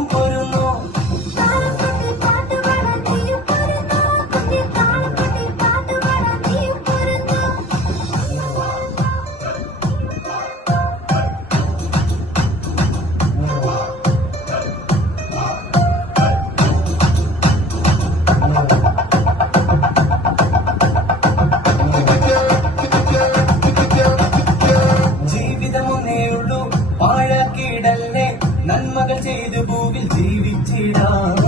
നീയും പൊരുന്നോ? ജീവിതമൊന്നേയുള്ളൂ, പാഴാക്കിയിടല്ലേ, നന്മകൾ ചെയ്തു ഭൂവിൽ ജീവിച്ചിടാം.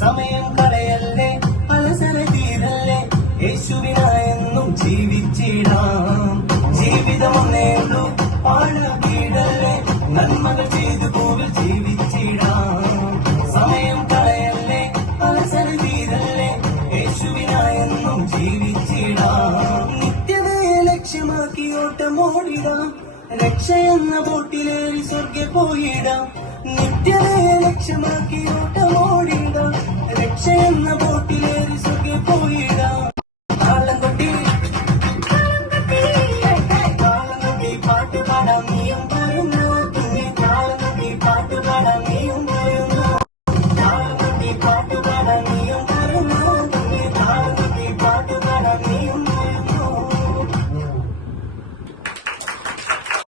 സമയം കളയല്ലേ, അലസര തീരല്ലേ, യേശുവിനായെന്നും ജീവിച്ചിടാം. ജീവിതമൊന്നേയുള്ളൂ, പാഴാക്കിയിടല്ലേ, നന്മകൾ ചെയ്തു ഭൂവിൽ ജീവിച്ചിടാം. സമയം കളയല്ലേ, അലസര തീരല്ലേ, യേശുവിനായെന്നും ജീവിച്ചിടാം. നിത്യതയെ ലക്ഷ്യമാക്കി ഓട്ടമോടിടാം, രക്ഷയെന്ന ബോട്ടിലേറി സ്വർഗ്ഗെ പോയിടാം. നിത്യതയെ ലക്ഷ്യമാക്കി ഓട്ടമോടിടാം, രക്ഷയെന്ന ബോട്ടിലേറി